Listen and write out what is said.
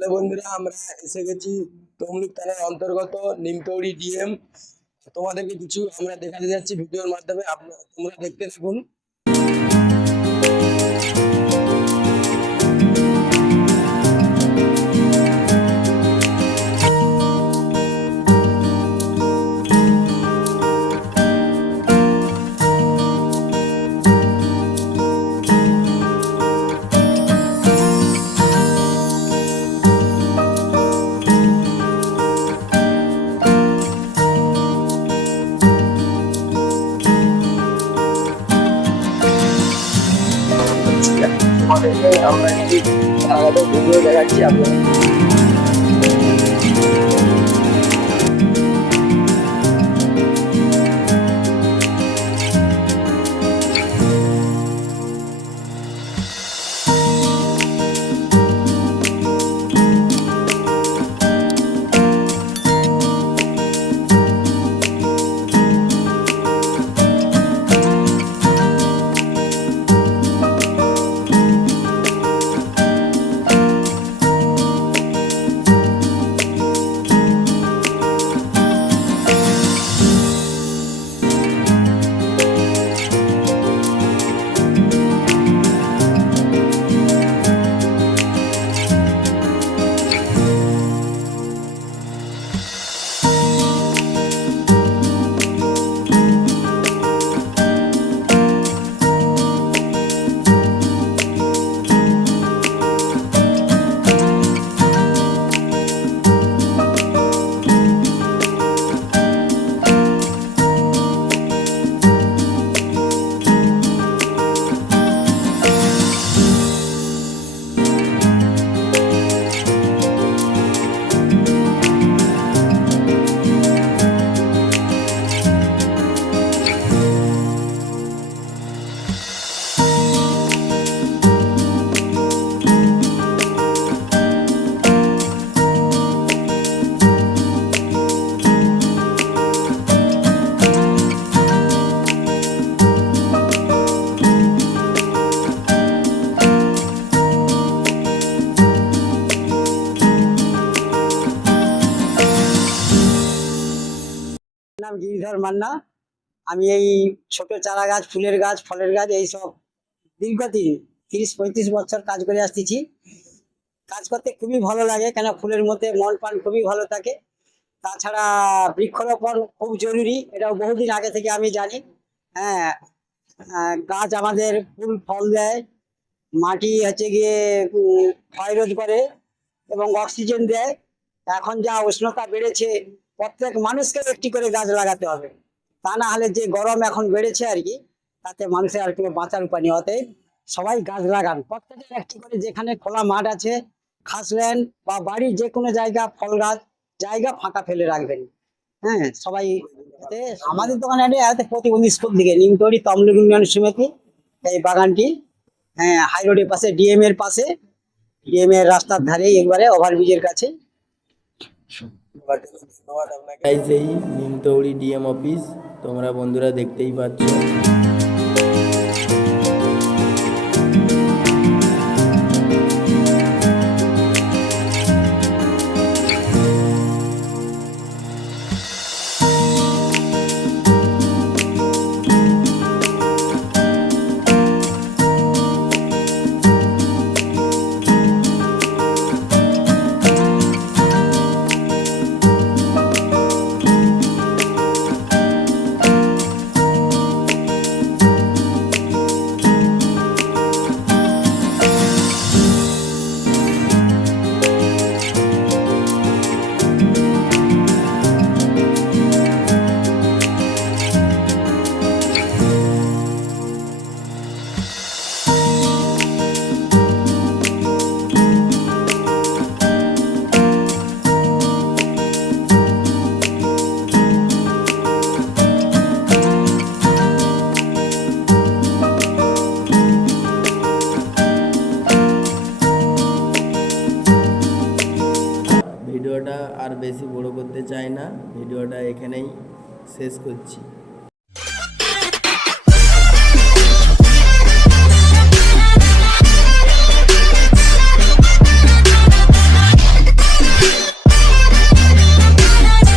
Hello বন্ধুরা, আমরা এসে গেছি তমলুক থানার অন্তর্গত নিমতৌড়ি ডিএম। তোমাদেরকে কিছু আমরা দেখাতে যাচ্ছি ভিডিওর মাধ্যমে। আপনারা তোমরা দেখতে থাকুন। আমরা একটি আলাদা ভিডিও দেখাচ্ছি আপনারা নাম গিরিধর মান্না। আমি এই ছোট চারা গাছ, ফুলের গাছ, ফলের গাছ, এই সব দীর্ঘদিন, তিরিশ, পঁয়ত্রিশ বছর কাজ করে আসতেছি। কাজ করতে খুবই ভালো লাগে, কেন ফুলের মধ্যে মন প্রাণ খুবই ভালো থাকে। তাছাড়া বৃক্ষরোপণ খুব জরুরি, এটাও বহুদিন আগে থেকে আমি জানি। হ্যাঁ গাছ আমাদের ফুল, ফল দেয়। মাটি হচ্ছে গিয়ে ক্ষয়রোধ করে এবং অক্সিজেন দেয়। এখন যা উষ্ণতা বেড়েছে প্রত্যেক মানুষকে একটি করে গাছ লাগাতে হবে। তা না হলে যে গরম এখন বেড়েছে আর কি, তাতে মানুষের আর কোনো বাঁচার উপায় নেই। অতএব সবাই গাছ লাগান। প্রত্যেকের একটি করে যেখানে খোলা মাঠ আছে খাসল্যান্ড বা বাড়ির যে কোনো জায়গা, ফল গাছ, জায়গা ফাঁকা ফেলে রাখবেন। হ্যাঁ সবাই আমাদের দোকানে এতে প্রতিবন্ধী স্কুল দিকে, নিমতরি, তমলুক ইউনিয়ন সমিতি, এই বাগানটি হ্যাঁ হাই রোডের পাশে, ডিএম এর পাশে, ডিএম এর রাস্তার ধারে একবারে ওভারব্রিজের কাছে। এই নিমতৌড়ি ডিএম অফিস তোমরা বন্ধুরা দেখতেই পাচ্ছ। ভিডিওটা আর বেশি বড় করতে চাই না। ভিডিওটা এখানেই শেষ করছি।